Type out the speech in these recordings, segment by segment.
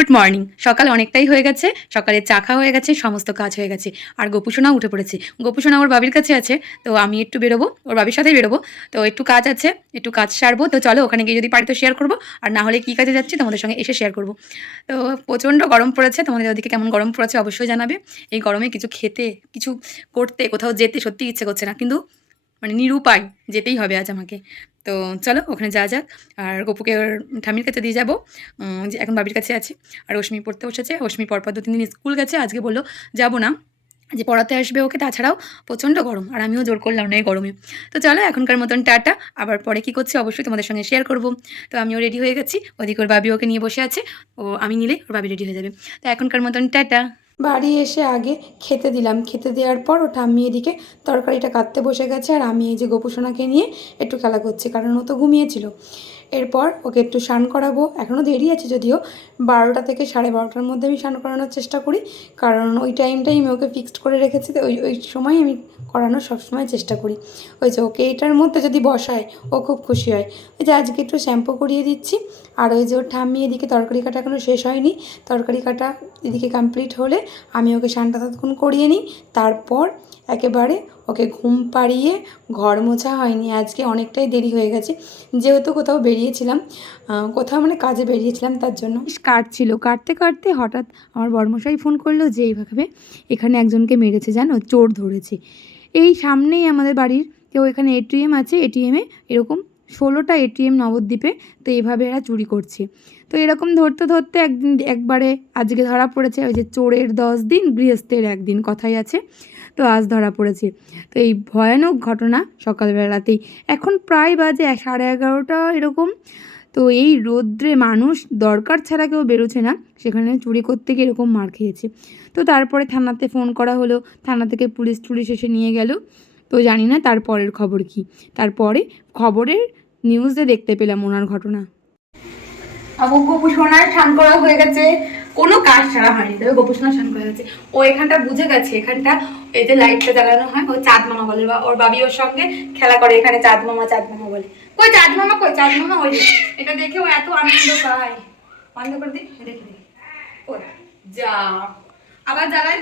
Good morning. সকাল অনেকটাই হয়ে গেছে, সকালে চা খাওয়া হয়ে গেছে, সমস্ত কাজ হয়ে গেছে। আর গোপুসোনাও উঠে পড়েছে। গোপুসোনা ওর বাবির কাছে আছে, তো আমি একটু বেরোবো, ওর বাবির সাথেই বেরোবো। তো একটু কাজ আছে, একটু কাজ সারবো। তো চলো ওখানে গিয়ে যদি পারি তো শেয়ার করবো, আর না হলে কী কাজে যাচ্ছি তোমাদের সঙ্গে এসে শেয়ার করবো। তো প্রচণ্ড গরম পড়েছে, তোমাদের ওদিকে কেমন গরম পড়েছে অবশ্যই জানাবে। এই গরমে কিছু খেতে, কিছু করতে, কোথাও যেতে সত্যি ইচ্ছে করছে না, কিন্তু মানে নিরুপায় যেতেই হবে আজ আমাকে। তো চলো ওখানে যাওয়া যাক। আর গপুকে ওর ঠামির কাছে দিয়ে যাবো, যে এখন বাবির কাছে আছি। আর অশ্মি পড়তে বসেছে, অশ্মি পরপর 2-3 দিন স্কুল গেছে, আজকে বললো যাবো না, যে পড়াতে আসবে ওকে। তাছাড়াও প্রচণ্ড গরম, আর আমিও জোর করলাম না এই গরমে। তো চলো এখনকার মতন টাটা, আবার পরে কী করছি অবশ্যই তোমাদের সঙ্গে শেয়ার করবো। তো আমিও রেডি হয়ে গেছি, ওদিকে ওর বাবি ওকে নিয়ে বসে আছে, ও আমি নিলে ওর বাবি রেডি হয়ে যাবে। তো এখনকার মতন টাটা। বাড়ি এসে আগে খেতে দিলাম, খেতে দেওয়ার পর ও ঠাম্মি এদিকে তরকারিটা কাটতে বসে গেছে, আর আমি এই যে গোপুসোনাকে নিয়ে একটু খেলা করছি, কারণ ও তো ঘুমিয়েছিল। এরপর ওকে একটু স্নান করাবো, এখনও দেরি আছে যদিও, 12টা থেকে 12:30টার মধ্যে আমি স্নান করানোর চেষ্টা করি, কারণ ওই টাইমটাই আমি ওকে ফিক্সড করে রেখেছি। তো ওই সময় আমি করানোর সবসময় চেষ্টা করি। ওই যে ওকে এটার মধ্যে যদি বসায় ও খুব খুশি হয়। ওই যে আজকে একটু শ্যাম্পু করিয়ে দিচ্ছি। আর ওই যে ওর ঠাম্মি এদিকে তরকারি কাটা এখনও শেষ হয়নি, তরকারি কাটা এদিকে কমপ্লিট হলে আমি ওকে স্নানটা ততক্ষণ করিয়ে নিই। তারপর একেবারে ওকে ঘুম পাড়িয়ে, ঘর মোছা হয়নি আজকে, অনেকটাই দেরি হয়ে গেছে, যেহেতু কোথাও বেরিয়েছিলাম, কোথাও মানে কাজে বেরিয়েছিলাম, তার জন্য কাটছিল। কাটতে কাটতে হঠাৎ আমার বড়মশাই ফোন করলো যে এইভাবে এখানে একজনকে মেরেছে, জানো, চোর ধরেছে। এই সামনেই আমাদের বাড়ির কেউ, এখানে এটিএম আছে, এটিএমে এরকম 16টা এটিএম নবদ্বীপে, তো এইভাবে এরা চুরি করছে। তো এরকম ধরতে ধরতে একবারে আজকে ধরা পড়েছে। ওই যে চোরের 10 দিন গৃহস্থের 1 দিন কথাই আছে, তো আজ ধরা পড়েছে। তো এই ভয়ানক ঘটনা সকালবেলাতেই, এখন প্রায় বাজে 11:30 এরকম। তো এই রৌদ্রে মানুষ দরকার ছাড়া কেউ বেরোচ্ছে না, সেখানে চুরি করতে গিয়ে এরকম মার খেয়েছে। তো তারপরে থানাতে ফোন করা হলো, থানা থেকে পুলিশ টুলিশ এসে নিয়ে গেল। তো জানি না তারপরের খবর কি। তারপরে খবরের নিউজে দেখতে পেলাম ওনার ঘটনা। গোপুসোনার স্নান করা হয়ে গেছে, কোনো কাজ ছাড়া হয়নি, তবে গোপুসোনার স্নান করা গেছে। ও এখানটা বুঝে গেছে, এখানটা এই যে লাইটটা জ্বালানো হয় ও চাঁদ মামা বলে, বা ওর বাবি ওর সঙ্গে খেলা করে, এখানে চাঁদ মামা চাঁদ মামা বলে। কই চাঁদ মামা, কই চাঁদ মামা, ওই যে এটা দেখে ও এত আনন্দ পায়। বন্ধ করে দিই, দেখে দিই। ওই যা, আবার জ্বালাই,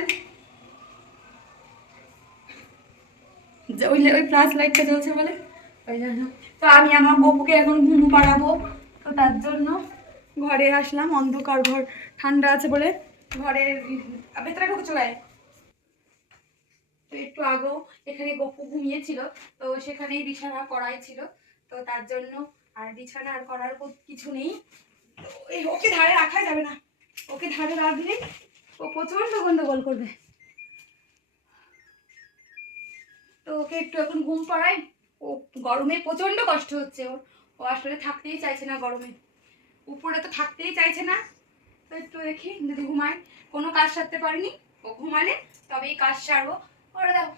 ওই ওই ফ্ল্যাশ লাইটটা জ্বলছে বলে ওই জন্য। তো আমি আমার গপুকে এখন ঘুম পাড়াবো, তো তার জন্য ঘরে আসলাম। অন্ধকার ঘর, ঠান্ডা আছে বলে ঘরের ভেতরে ঢুকে চলে। তো একটু আগেও এখানে গপু ঘুমিয়েছিল, তো সেখানেই বিছানা করাই ছিল, তো তার জন্য আর বিছানা আর করার কিছু নেই। তো এই ওকে ধারে রাখা যাবে না, ওকে ধারে রাখলে ও প্রচণ্ড গন্ডগোল করবে। তো ওকে একটু এখন ঘুম পাড়াই। ও গরমে প্রচণ্ড কষ্ট হচ্ছে ওর, ও আসলে থাকতেই চাইছে না গরমে, উপরে তো থাকতেই চাইছে না। তো একটু দেখি যদি ঘুমায়, কোনো কাজ সারতে পারিনি, ও ঘুমালে তবেই কাজ সারবো। ওরা দাও,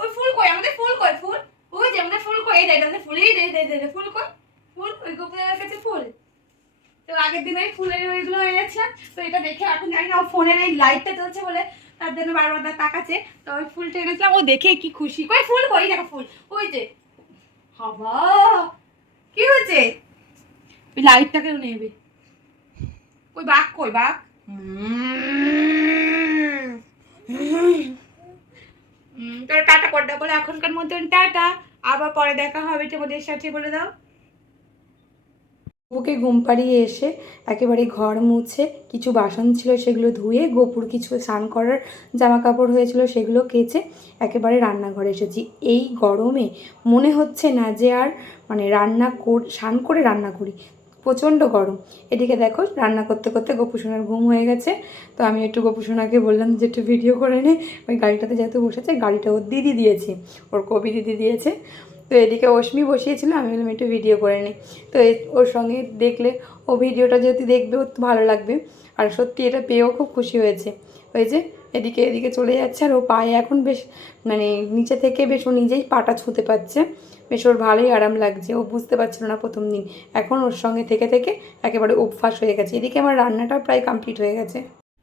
ওই ফুল কই, আমাদের ফুল কই, ফুল ওই যে আমাদের ফুল কই, এই দেয় আমাদের ফুল, এই দে ফুল কই, ফুল ওই গোপুদের কাছে ফুল। তো আগের দিন ওই ফুলের ওইগুলো এনেছিলাম, তো এটা দেখে এখন জানি না ও ফোনের এই লাইটটা চলছে বলে তার জন্য বারবার তাকাচ্ছে। তো ওই ফুলটা এনেছিলাম, ও দেখে কি খুশি। কই ফুল কই, দেখো ফুল ওই যে। বাবা কি হয়েছে, ওই লাইটটাকেও নেবে। কই বাঘ, কই বাঘ, তোর টাটা করতে বলে এখনকার মতন টাটা, আবার পরে দেখা হবে তোমাদের সাথে, বলে দাও। গপুকে ঘুম পাড়িয়ে এসে একেবারে ঘর মুছে, কিছু বাসন ছিল সেগুলো ধুয়ে, গোপুর কিছু স্নান করার জামা কাপড় হয়েছিল সেগুলো কেচে একেবারে রান্নাঘরে এসেছি। এই গরমে মনে হচ্ছে না যে আর মানে স্নান করে রান্না করি, প্রচণ্ড গরম। এদিকে দেখো রান্না করতে করতে গোপুসোনার ঘুম হয়ে গেছে। তো আমি একটু গোপুসোনাকে বললাম যে একটু ভিডিও করে নে, ওই গাড়িটাতে যেহেতু বসেছে, গাড়িটা ওর দিদি দিয়েছে, ওর কবি দিদি দিয়েছে। তো এদিকে অশ্মি বসিয়েছিল, আমি বললাম একটু ভিডিও করে নিই। তো ওর সঙ্গে দেখলে ও ভিডিওটা যেহেতু দেখবে ওর ভালো লাগবে, আর সত্যি এটা পেয়েও খুব খুশি হয়েছে। ওই যে এদিকে এদিকে চলে যাচ্ছে, আর ও পায়ে এখন বেশ মানে নিচে থেকে বেশ ও নিজেই পাটা ছুঁতে পারছে, বেশ ওর ভালোই আরাম লাগছে। ও বুঝতে পারছিল না প্রথম দিন, এখন ওর সঙ্গে থেকে থেকে একেবারে অভ্যাস হয়ে গেছে। এদিকে আমার রান্নাটাও প্রায় কমপ্লিট হয়ে গেছে,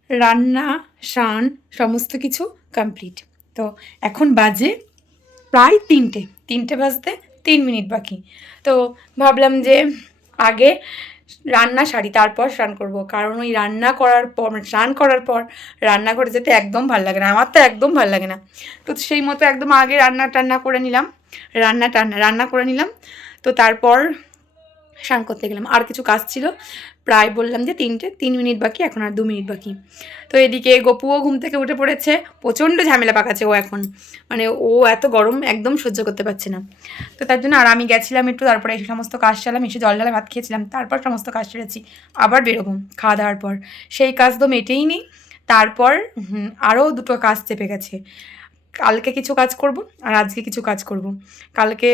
রান্না স্নান সমস্ত কিছু কমপ্লিট। তো এখন বাজে প্রায় 3টে বাজতে 3 মিনিট বাকি। তো ভাবলাম যে আগে রান্না সারি, তারপর স্নান করব, কারণ ওই রান্না করার পর স্নান করার পর রান্নাঘরে যেতে একদম ভালো লাগে না, আমার তো একদম ভালো লাগে না। তো সেই মতো একদম আগে রান্না করে নিলাম, রান্না করে নিলাম। তো তারপর স্নান করতে গেলাম। আর কিছু কাজ ছিল, প্রায় বললাম যে 3 মিনিট বাকি, এখন আর 2 মিনিট বাকি। তো এদিকে গপুও ঘুম থেকে উঠে পড়েছে, প্রচণ্ড ঝামেলা পাকাচ্ছে ও এখন, মানে ও এত গরম একদম সহ্য করতে পারছে না। তো তার জন্য আর আমি গেছিলাম একটু, তারপরে এই সমস্ত কাজ সারলাম, এসে জল ঢালা ভাত খেয়েছিলাম, তারপর সমস্ত কাজ সেরেছি। আবার বেরোবো খাওয়া দাওয়ার পর, সেই কাজ তো মেটেই নি। তারপর আরও 2টো কাজ চেপে গেছে, কালকে কিছু কাজ করব আর আজকে কিছু কাজ করব। কালকে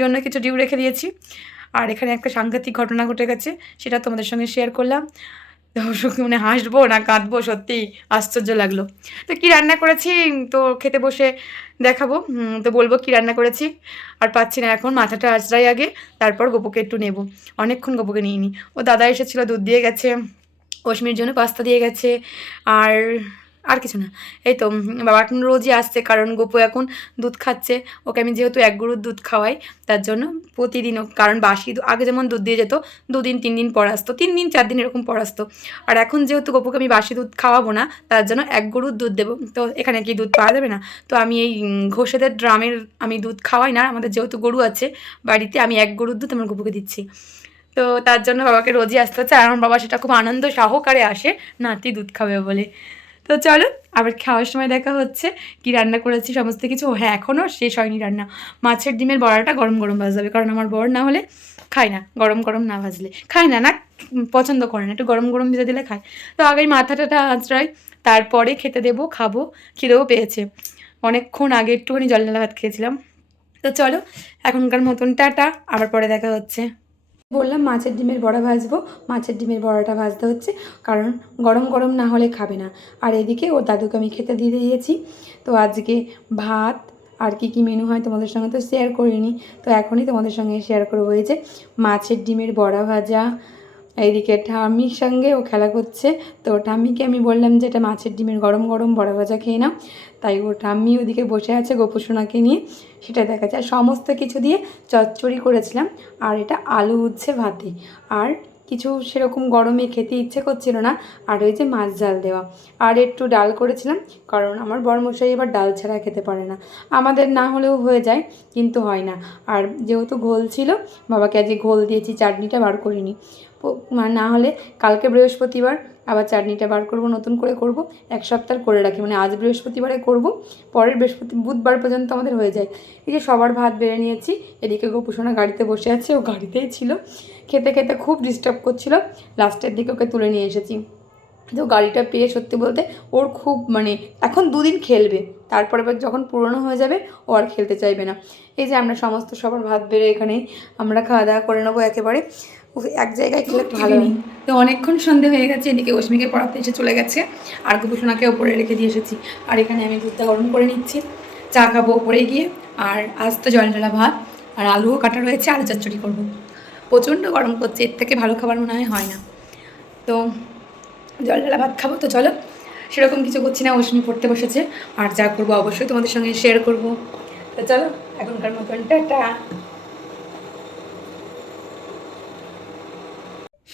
জন্য কিছু ডিউ রেখে দিয়েছি, আর এখানে একটা সাংঘাতিক ঘটনা ঘটে গেছে, সেটা তোমাদের সঙ্গে শেয়ার করলাম। দর্শক মানে হাসবো না কাঁদবো, সত্যিই আশ্চর্য লাগলো। তো কী রান্না করেছি তো খেতে বসে দেখাবো, তো বলবো কী রান্না করেছি। আর পাচ্ছি না এখন, মাথাটা আঁচড়াই আগে, তারপর গোপুকে একটু নেব। অনেকক্ষণ গোপুকে নিইনি, ও দাদা এসেছিলো, দুধ দিয়ে গেছে, অশ্মির জন্য পাস্তা দিয়ে গেছে, আর আর কিছু না। এই তো বাবা এখন রোজই আসছে, কারণ গোপু এখন দুধ খাচ্ছে, ওকে আমি যেহেতু 1 গরুর দুধ খাওয়াই, তার জন্য প্রতিদিন, কারণ বাসি আগে যেমন দুধ দিয়ে যেত 2 দিন 3 দিন পর আসতো, 3 দিন 4 দিন এরকম পর আসতো, আর এখন যেহেতু গোপুকে আমি বাসি দুধ খাওয়াবো না, তার জন্য 1 গরুর দুধ দেবো। তো এখানে কি দুধ পাওয়া যাবে না, তো আমি এই ঘোষেদের ড্রামের আমি দুধ খাওয়াই না, আমাদের যেহেতু গরু আছে বাড়িতে, আমি 1 গরুর দুধ আমার গোপুকে দিচ্ছি। তো তার জন্য বাবাকে রোজই আসতে হচ্ছে, আর আমার বাবা সেটা খুব আনন্দ সহকারে আসে, নাতি দুধ খাবে বলে। তো চলো আবার খাওয়ার সময় দেখা হচ্ছে, কি রান্না করেছি সমস্ত কিছু। হ্যাঁ, এখনও শেষ হয়নি রান্না, মাছের ডিমের বড়াটা গরম গরম ভাজবে, কারণ আমার বর না হলে খায় না, গরম গরম না ভাজলে খায় না, পছন্দ করে না, একটু গরম গরম ভেজে দিলে খায়। তো আগেই মাথাটা আঁচড়াই, তারপরে খেতে দেবো, খাবো, খিদেও পেয়েছে। অনেকক্ষণ আগে একটুখানি জল ঢালা ভাত খেয়েছিলাম। তো চলো এখনকার মতন টাটা, আবার পরে দেখা হচ্ছে। বললাম মাছের ডিমের বড়া ভাজবো, মাছের ডিমের বড়াটা ভাজতে হচ্ছে, কারণ গরম গরম না হলে খাবে না। আর এদিকে ওর দাদুকে আমি খেতে দিয়ে দিয়েছি। তো আজকে ভাত, আর কি কি মেনু হয় তোমাদের সঙ্গে তো শেয়ার করিনি, তো এখনই তোমাদের সঙ্গে শেয়ার করবো। এই যে মাছের ডিমের বড়া ভাজা, এইদিকে ঠাম্মির সঙ্গে ও খেলা করছে। তো ঠাম্মিকে আমি বললাম যে এটা মাছের ডিমের গরম গরম বড়া ভাজা খেয়ে নাও, তাই ও ঠাম্মি ওদিকে বসে আছে গোপুসোনাকে নিয়ে, সেটা দেখা যায়। সমস্ত কিছু দিয়ে চচ্চড়ি করেছিলাম, আর এটা আলু উচ্ছে ভাতে, আর কিছু সেরকম গরমে খেতে ইচ্ছে করছিল না, আর ওই যে মাছ ঝাল দেওয়া, আর একটু ডাল করেছিলাম, কারণ আমার বরমশাই এবার ডাল ছাড়া খেতে পারে না। আমাদের না হলেও হয়ে যায়, কিন্তু হয় না। আর যেহেতু ঘোল ছিল, বাবাকে আজকে ঘোল দিয়েছি, চাটনিটা বার করিনি, না হলে কালকে বৃহস্পতিবার আবার চাটনিটা বার করব, নতুন করে করব, 1 সপ্তাহ করে রাখি, মানে আজ বৃহস্পতিবারে করব, পরের বুধবার পর্যন্ত আমাদের হয়ে যায়। এই যে সবার ভাত বেড়ে নিয়েছি, এদিকে গোপুসোনা গাড়িতে বসে আছে, ও গাড়িতেই ছিল, খেতে খেতে খুব ডিস্টার্ব করছিল, লাস্টের দিকে ওকে তুলে নিয়ে এসেছি। তো গাড়িটা পেয়ে সত্যি বলতে ওর খুব, মানে এখন 2 দিন খেলবে, তারপরে যখন পুরনো হয়ে যাবে ও আর খেলতে চাইবে না। এই যে আমরা সমস্ত সবার ভাত বেড়ে এখানে আমরা খাওয়া দাওয়া করে নেবো একেবারে, এক জায়গায় খেলে ভালো নেই। তো অনেকক্ষণ সন্ধে হয়ে গেছে, এদিকে অশ্মিকে পড়াতে এসে চলে গেছে, আর গোপুসোনাকে ওপরে রেখে দিয়ে এসেছি, আর এখানে আমি দুধটা গরম করে নিচ্ছি, চা খাবো ওপরে গিয়ে। আর আজ তো জল ঢালা ভাত, আর আলুও কাটা রয়েছে, আলু চচ্চড়ি করবো। প্রচণ্ড গরম করছে, এর থেকে ভালো খাবার মনে হয় না। তো জল ঢালা ভাত খাবো, তো চলো সেরকম কিছু করছি না, অশ্মি পড়তে বসেছে, আর যা করবো অবশ্যই তোমাদের সঙ্গে শেয়ার করবো। তো চলো এখনকার মতন টাটা।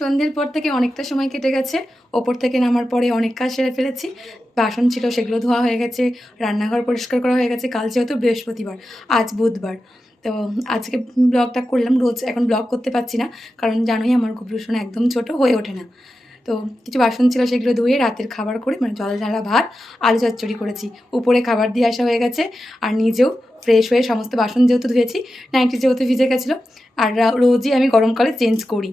সন্ধ্যের পর থেকে অনেকটা সময় কেটে গেছে, ওপর থেকে নামার পরে অনেক কাজ সেরে ফেলেছি, বাসন ছিল সেগুলো ধোয়া হয়ে গেছে, রান্নাঘর পরিষ্কার করা হয়ে গেছে। কাল যেহেতু বৃহস্পতিবার, আজ বুধবার, তো আজকে ব্লগটা করলাম। রোজ এখন ব্লগ করতে পারছি না, কারণ জানোই আমার গোপুসোনা একদম ছোট, হয়ে ওঠে না। তো কিছু বাসন ছিল সেগুলো ধুয়ে রাতের খাবার করে, মানে জল ঢালা ভাত, আলু চচ্চড়ি করেছি, উপরে খাবার দিয়ে আসা হয়ে গেছে, আর নিজেও ফ্রেশ হয়ে সমস্ত বাসন যেহেতু ধুয়েছি, নাইটি যেহেতু ভিজে গেছিলো, আর রোজই আমি গরমকালে চেঞ্জ করি,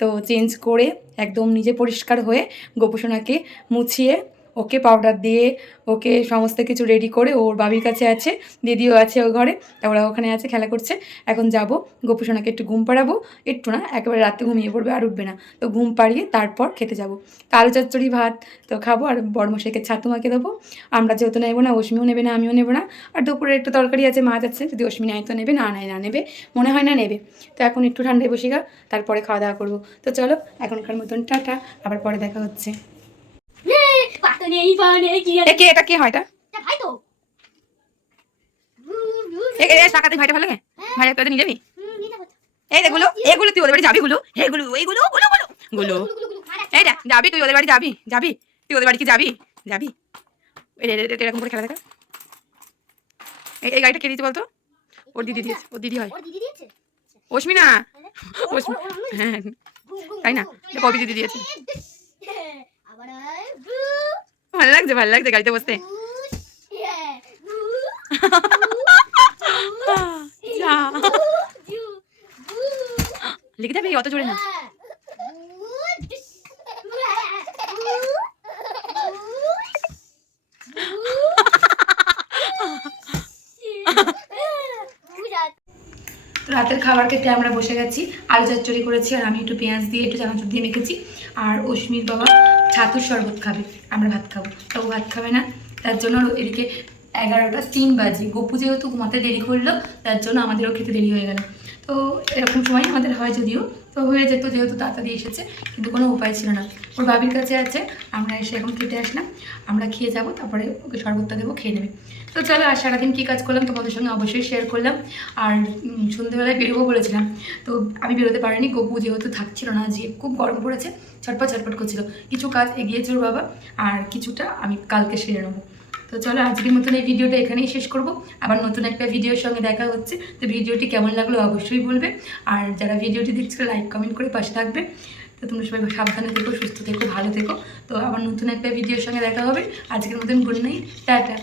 তো চেঞ্জ করে একদম নিজে পরিষ্কার হয়ে গোপুসোনাকে মুছিয়ে, ওকে পাউডার দিয়ে, ওকে সমস্ত কিছু রেডি করে, ওর বাবির কাছে আছে, দিদিও আছে ওই ঘরে, ওরা ওখানে আছে খেলা করছে। এখন যাব গোপুসোনাকে একটু ঘুম পাড়াবো, একটু না একেবারে রাতে ঘুমিয়ে পড়বে, আর উঠবে না, তো ঘুম পাড়িয়ে তারপর খেতে যাব। আলু চচ্চড়ি ভাত তো খাবো, আর বড়মশাইকে ছাতু মাকে দেবো। আমরা যেহেতু নেবো না, অশ্মিও নেবে না, আমিও নেবো না, আর দুপুরে একটু তরকারি আছে, মাছ আছে, যদি অশ্মি নেয় তো নেবে, না নেয় না নেবে, মনে হয় না নেবে। তো এখন একটু ঠান্ডায় বসি গা, তারপরে খাওয়া দাওয়া করবো। তো চলো এখনকার মতন টাটা, আবার পরে দেখা হচ্ছে। এটা কি হয়, এটা ভাইটা ভালো লাগে, ভাইয়া তোদের নিয়ে যাবি? এই এগুলো এগুলো তুই ওদের বাড়ি যাবি, এগুলো এগুলো এইগুলো গুলো এই দেখ, যাবি তুই ওদের বাড়ি? যাবি যাবি তুই ওদের বাড়ি? কি যাবি? যাবি? এরকম করে খেলা দেখা। এই গাড়িটা কে দিয়েছে বলতো? ওর দিদি দিয়েছে। ওর দিদি হয়। অশ্মি না, অশ্মি। হ্যাঁ তাই না, কবি দিদি দিয়েছে। ভালো লাগছে, ভালো লাগছে গাড়িতে বসতে। যা, লিখে যাবি অত জোরে না। রাতের খাবার খেতে আমরা বসে গেছি। আলু চচ্চড়ি করেছি আর আমি একটু পেঁয়াজ দিয়ে একটু চানাচুর দিয়ে মেখেছি। আর অশ্মির বাবা ছাতুর শরবত খাবে, আমরা ভাত খাবো। তো ও ভাত খাবে না, তার জন্য এদিকে 11টা 3 বাজে। গপু যেহেতু ঘুমাতে দেরি করলো, তার জন্য আমাদেরও খেতে দেরি হয়ে গেল। তো এরকম সময় আমাদের হয় যদিও, তো হয়ে যেত যেহেতু তাড়াতাড়ি এসেছে, কিন্তু কোনো উপায় ছিল না। ওর বাবির কাছে আছে, আমরা এসে এখন খেতে আসলাম। আমরা খেয়ে যাবো, তারপরে ওকে শরবতটা দেবো, খেয়ে নেবে। তো চলো, আর সারাদিন কী কাজ করলাম তোমাদের সঙ্গে অবশ্যই শেয়ার করলাম। আর সন্ধ্যেবেলায় বেরোবো বলেছিলাম, তো আমি বেরোতে পারিনি। গপু যেহেতু থাকছিল না, যে খুব গরম পড়েছে, ছটপট ছটপট করছিল। কিছু কাজ এগিয়েছে ওর বাবা, আর কিছুটা আমি কালকে সেরে নেবো। তো চলো, আজকের মতন এই ভিডিওটা এখানেই শেষ করব। আবার নতুন একটা ভিডিওর সঙ্গে দেখা হচ্ছে। তো ভিডিওটি কেমন লাগলো অবশ্যই বলবে। আর যারা ভিডিওটি দেখছিল লাইক কমেন্ট করে পাশে থাকবে। তো তোমরা সবাই সাবধানে থেকো, সুস্থ থেকো, ভালো থেকো। তো আবার নতুন একটা ভিডিওর সঙ্গে দেখা হবে। আজকের মতন গুড নাইট, টাটা।